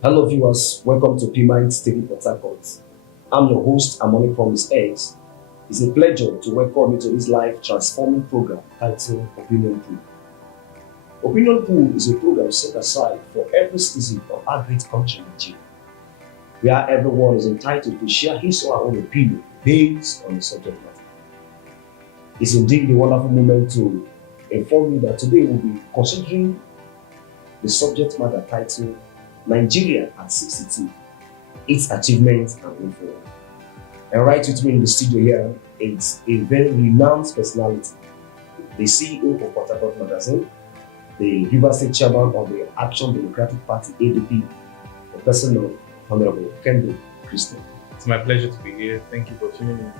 Hello, viewers. Welcome to P Minds TV Port Harcourt. I'm your host, Amoni Promise X. It's a pleasure to welcome you to this life transforming program titled Opinion Pool. Opinion Pool is a program set aside for every citizen of our great country, Nigeria, where everyone is entitled to share his or her own opinion based on the subject matter. It's indeed a wonderful moment to inform you that today we'll be considering the subject matter titled Nigeria at 62, its achievements and way forward. And right with me in the studio here is a very renowned personality, the CEO of Port Harcourt Magazine, the River State Chairman of the Action Democratic Party (ADP), the person of Honorable Kendrick. It's my pleasure to be here. Thank you for tuning in.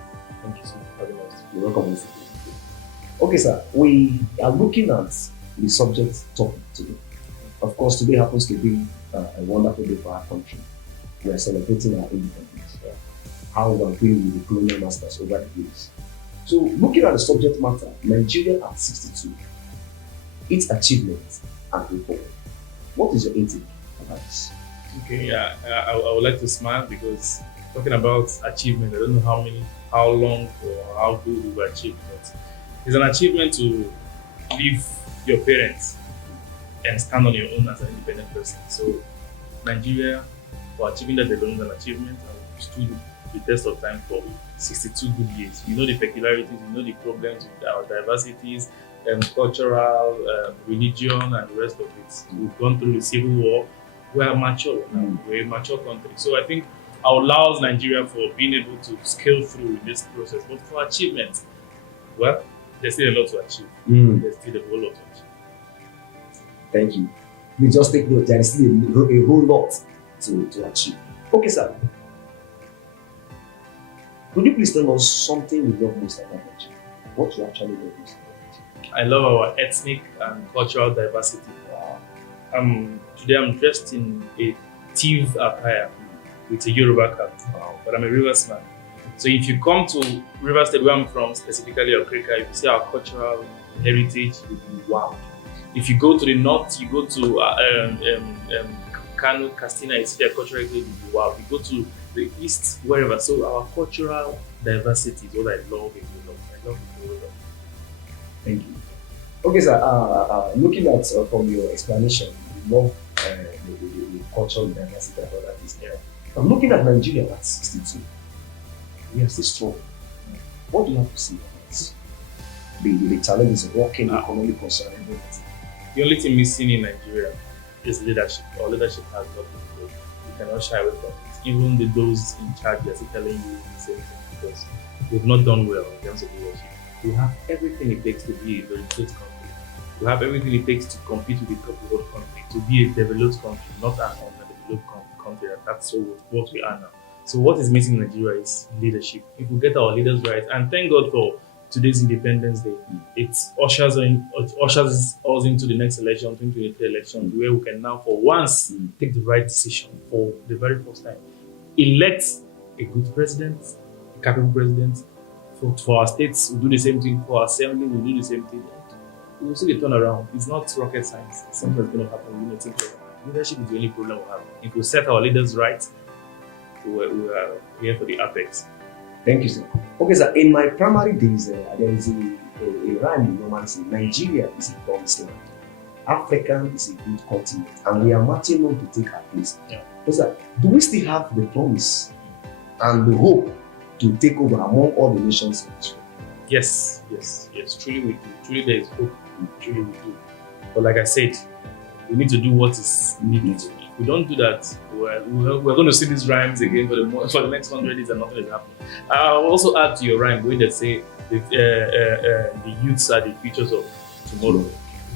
Thank you so much for having us. You're welcome. Okay, sir, we are looking at the subject topic today. Of course, today happens to be a wonderful day for our country. We are celebrating our independence. How we are doing with the colonial masters over the years. So, looking at the subject matter, Nigeria at 62, its achievements and way forward. What is your intake about this? Okay, yeah, I would like to smile because talking about achievement, I don't know how long or how good we've achieved, but it's an achievement to leave your parents and stand on your own as an independent person. So Nigeria, for achieving that alone is an achievement, and we stood the test of time for 62 good years. You know the peculiarities, you know the problems with our diversities, cultural, religion, and the rest of it. We've gone through the civil war. We are mature now. We're a mature country. So I think I would laud Nigeria for being able to scale through in this process. But for achievement, well, there's still a lot to achieve. There's still a whole lot to achieve. Thank you. We just take note, there is still a whole lot to achieve. Okay, sir. Could you please tell us something you love most about Nigeria? What you actually love most about Nigeria? I love our ethnic and cultural diversity. Today I'm dressed in a Tiv attire with a Yoruba cap, but I'm a Rivers man. So if you come to Rivers State, where I'm from, specifically Okrika, if you see our cultural heritage, you'll be wow. If you go to the north, you go to Kano, Castina, you see their cultural heritage, you'll be wow. If you go to the east, wherever, so our cultural diversity is what I love in Europe. I love it a lot. Thank you. Okay, sir. Looking at from your explanation, you love the cultural diversity and all that is there. I'm looking at Nigeria at 62. We are still strong. What do you have to say about this? The challenges of working, economic concern, and everything. The only thing missing in Nigeria is leadership. Our leadership has not been good. We cannot shy away from it. Even those in charge are still telling you the same thing because we've not done well in terms of leadership. We have everything it takes to be a very great country. We have everything it takes to compete with the top of the world country, to be a developed country, not an underdeveloped country. That's what we are now. So what is missing in Nigeria is leadership. If we get our leaders right, and thank God for today's Independence Day, it ushers us into the next election, 2023 election, where we can now, for once, take the right decision for the very first time. Elect a good president, a capable president. For our states, we do the same thing. For our assembly, we do the same thing. We will see the turnaround. It's not rocket science. It's something that's going to happen. Leadership is the only problem we have. If we set our leaders right, we are here for the apex. Thank you, sir. Okay, sir. In my primary days, there is a rhyme in normally say Nigeria is a promised land. Africa is a good continent, and we are marching on to take our place. Yeah. But sir, do we still have the promise and the hope to take over among all the nations in this world? Yes. Truly we do. Truly there is hope. Truly we do. But like I said, we need to do what is needed. If we don't do that, we're going to see these rhymes again for the next 100 years and nothing is happening. I'll also add to your rhyme where they say the youths are the futures of tomorrow.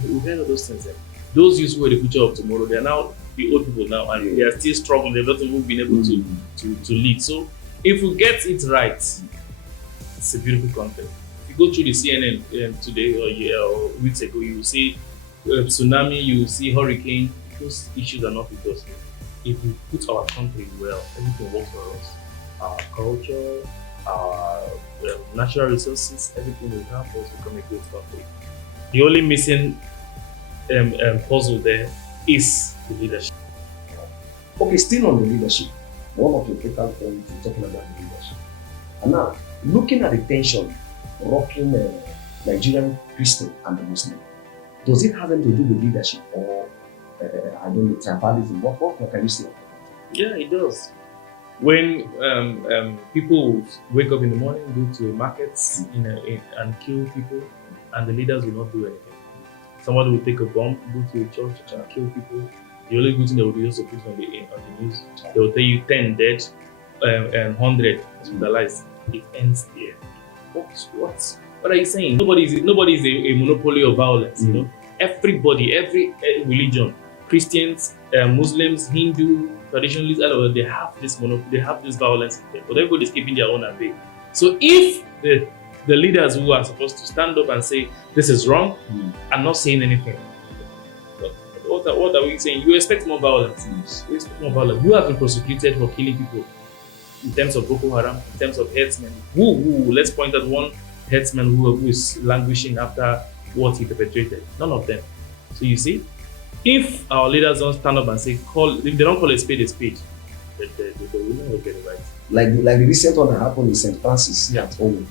We heard all those things. Those youths who are the future of tomorrow, they are now the old people now, and they are still struggling. They've not even been able to lead. So if we get it right, it's a beautiful country. If you go through the CNN today or weeks ago, you will see tsunami, you will see hurricane. Those issues are not with us. If we put our country well, everything works for us. Our culture, our natural resources, everything will help us become a great country. The only missing puzzle there is the leadership. Okay, still on the leadership. One of your focal points is talking about the leadership. And now, looking at the tension rocking Nigerian Christian and the Muslim, does it have anything to do with leadership or I don't know, tribalism? What can you say? Yeah, it does. When people wake up in the morning, go to markets and kill people, and the leaders will not do anything. Somebody will take a bomb, go to a church and kill people. The only good thing they will do is to put it on the news. They will tell you 10 dead, 100 hospitalized. It ends there. What are you saying? Nobody is a monopoly of violence. You know, everybody, every religion, Christians, Muslims, Hindu, traditionalists, all of them, they have this they have this violence in them, but everybody is keeping their own at bay. So if the leaders who are supposed to stand up and say this is wrong are not saying anything, what are we saying? You expect more violence. You expect more violence. Who have been prosecuted for killing people? In terms of Boko Haram, in terms of herdsmen, let's point at one herdsman who is languishing after what he perpetrated. None of them. So you see, if our leaders don't stand up and say, if they don't call a spade, the women will get it right. Like the recent one that happened in St. Francis at home.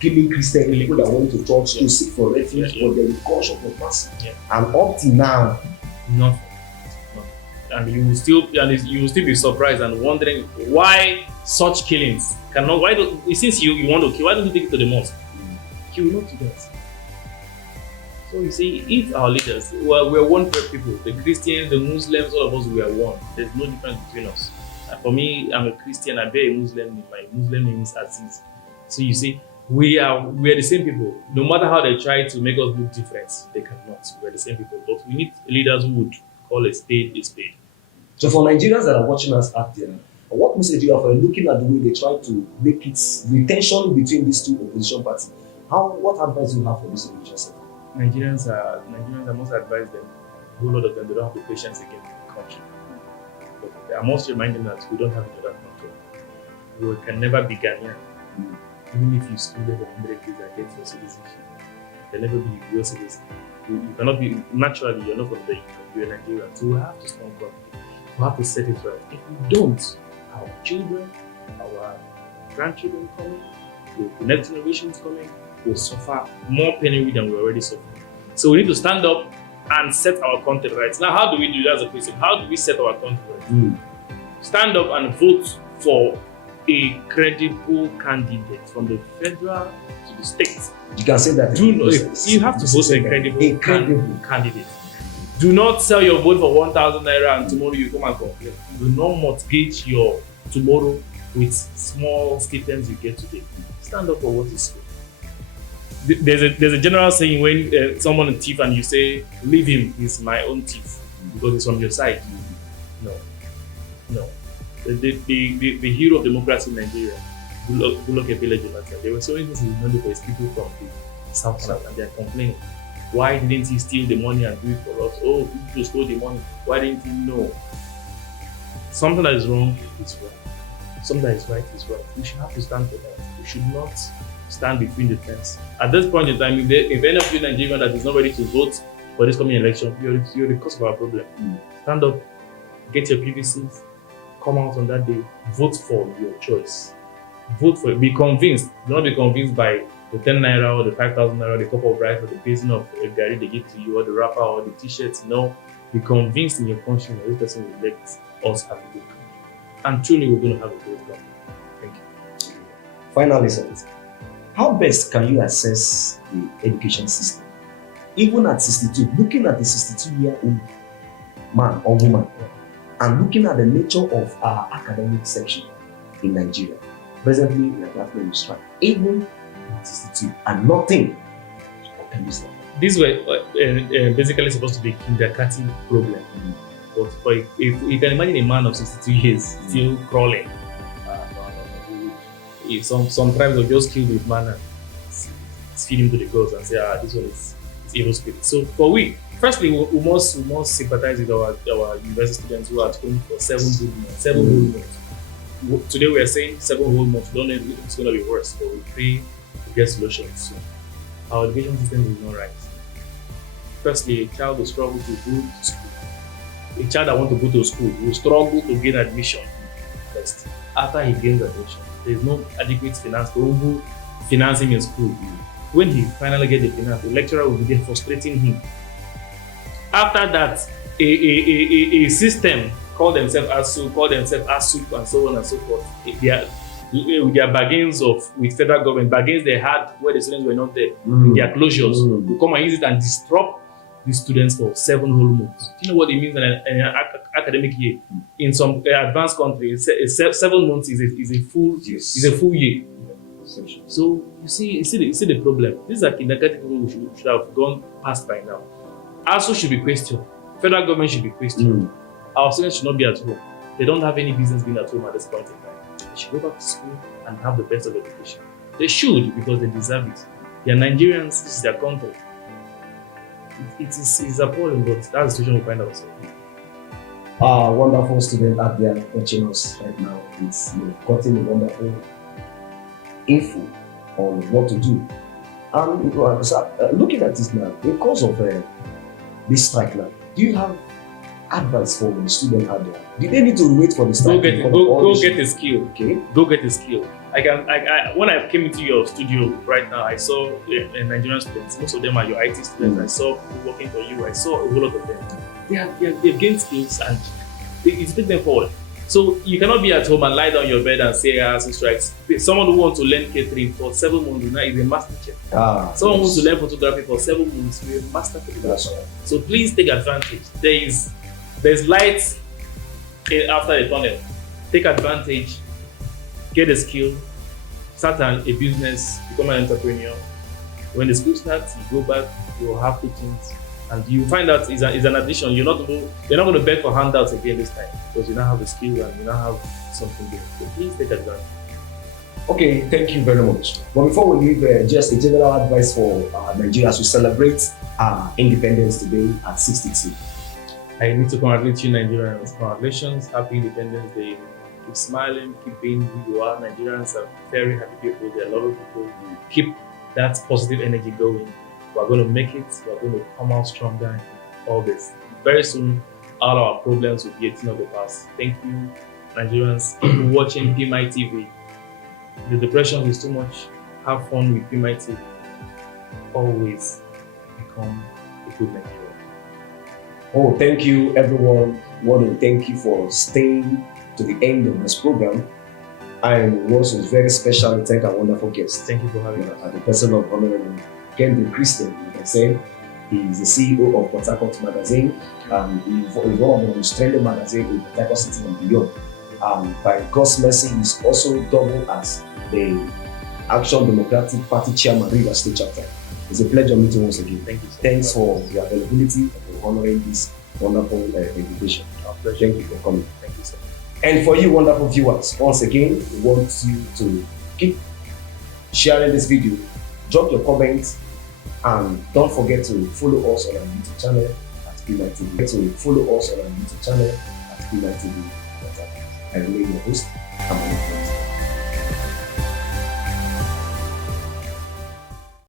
Killing Christian people that went to church to seek for refuge, but the caution was massive. And up to now, nothing. And you will still be surprised and wondering why such killings cannot. Since you want to kill, why don't you take it to the mosque? You will not do that. So you see, if our leaders, we're one people, the Christians, the Muslims, all of us, we are one. There's no difference between us. For me, I'm a Christian, I bear a Muslim name. My Muslim name is Aziz. So you see, we are the same people. No matter how they try to make us look different, they cannot. We're the same people. But we need leaders who would call a spade a spade. So for Nigerians that are watching us out there, what message do you have for looking at the way they try to make it the tension between these two opposition parties? What advice do you have for this individual? Nigerians, I must advise them, a whole lot of them, they don't have the patience again in the country. But I must remind them that we don't have another country. We can never be Ghanaian. Even if you school for 100 years and get your citizenship, you can never be your citizen. You cannot be, naturally, you're not from there, you're a Nigerian. So we have to stand up. We have to set it right. If we don't, our children, our grandchildren coming, the next generations coming, will suffer more penury than we're already suffering. So we need to stand up and set our country right. Now, how do we do that as a question? How do we set our country right? Stand up and vote for a credible candidate from the federal to the state. You can say that. You have to vote for a credible candidate. Do not sell your vote for 1,000 naira and tomorrow you come and complain. Do not mortgage your tomorrow with small stipends you get today. Stand up for what is good. There's a general saying when someone is thief and you say, leave him, he's my own thief because he's from your side. No. The hero of democracy in Nigeria, Bullock village in Nigeria, they were so interested in knowing for his people from the south and they're complaining. Why didn't he steal the money and do it for us? Oh, people stole the money. Why didn't he know? Something that is wrong is wrong. Something that is right is right. We should have to stand for that. We should not stand between the fence. At this point in time, if any of you Nigerian that is not ready to vote for this coming election, you're the cause of our problem. Stand up, get your PVCs, come out on that day, vote for your choice. Vote for it. Be convinced. Do not be convinced by the 10 naira or the 5,000 naira, the cup of rice or the basin of a gari they give to you or the wrapper or the t-shirts. No, be convinced in your conscience that this person will let us have a good country. And truly we're going to have a great country. Thank you. Finally, sir, how best can you assess the education system? Even at 62, looking at the 62-year-old man or woman, and looking at the nature of our academic section in Nigeria. Presently, we are grappling with strike. Even at 62, and nothing. What can you say? These were basically supposed to be kindergarten problem. But if you can imagine a man of 62 years still crawling, some tribes will just kill the man and feed him to the gods and say, this one is evil spirit. So firstly, we must sympathize with our university students who are at home for 7 good months. 7 whole months. Today we are saying 7 whole months. We don't know if it's going to be worse, but we pray to get solutions soon. Our education system is not right. Firstly, a child will struggle to go to school. a child that want to go to school will struggle to gain admission first. After he gains admission, there is no adequate finance to who finance him in school. When he finally gets the finance, the lecturer will be there frustrating him. After that, a system call themselves ASUP, and so on and so forth. With their bargains with federal government, bargains they had where the students were not there, their closures, will come and use it and disrupt the students for 7 whole months. Do you know what it means in an academic year? In some advanced countries, 7 months is a full year. So you see the problem. These are kindergarten people who should have gone past by now. ASU should be questioned. Federal government should be questioned. Our students should not be at home. They don't have any business being at home at this point in time. They should go back to school and have the best of education. They should, because they deserve it. They are Nigerians. This is their country. It's appalling, but that's the situation we find ourselves. Wonderful student out there watching us right now. It's gotten a wonderful info on what to do. And looking at this now, because of this strike now, do you have advice for the student out there? Did they need to wait for the strike? Go get a skill. Okay. Go get a skill. When I came into your studio right now, I saw Nigerian students. Most of them are your IT students. I saw people working for you. I saw a whole lot of them. They've gained skills and it's taken them forward. So you cannot be at home and lie down on your bed and say, strikes. Someone who wants to learn catering for 7 months now is a master chef. Someone who wants to learn photography for 7 months is a master photographer. So please take advantage. There's light after the tunnel. Take advantage, get a skill, start a business, become an entrepreneur. When the school starts, you go back, you will have teachings, and you find out it's an addition. You're not going to beg for handouts again this time, because you now have a skill and you now have something there. So please take advantage. Okay, thank you very much. But before we leave, just a general advice for Nigerians who celebrate independence today at 62. I need to congratulate you, Nigerians. Congratulations, happy Independence Day. Keep smiling, keep being who you are. Nigerians are very happy people. There are a lot of people who keep that positive energy going. We're going to make it. We're going to come out stronger in all this. Very soon, all our problems will be a thing of the past. Thank you, Nigerians. People watching PMI TV. The depression is too much. Have fun with PMI TV. Always become a good Nigerian. Oh, thank you, everyone. I want to thank you for staying to the end of this program. And also very special to thank our wonderful guest. Thank you for having us. At the person of Honorable Kendrick, like I said, he's the CEO of Port Harcourt Magazine, and he's one of the most trending magazines in Port Harcourt City and beyond. By God's mercy, he's also doubled as the Action Democratic Party Chairman, Rivers State Chapter. It's a pleasure meeting once again. Thank you. Thanks for your availability and for honoring this wonderful invitation. Thank you for coming. Thank you, sir. And for you wonderful viewers, once again, we want you to keep sharing this video, drop your comments, and don't forget to follow us on our YouTube channel at PMI TV. Follow us on our YouTube channel at PMI TV. I remain your host, Amani.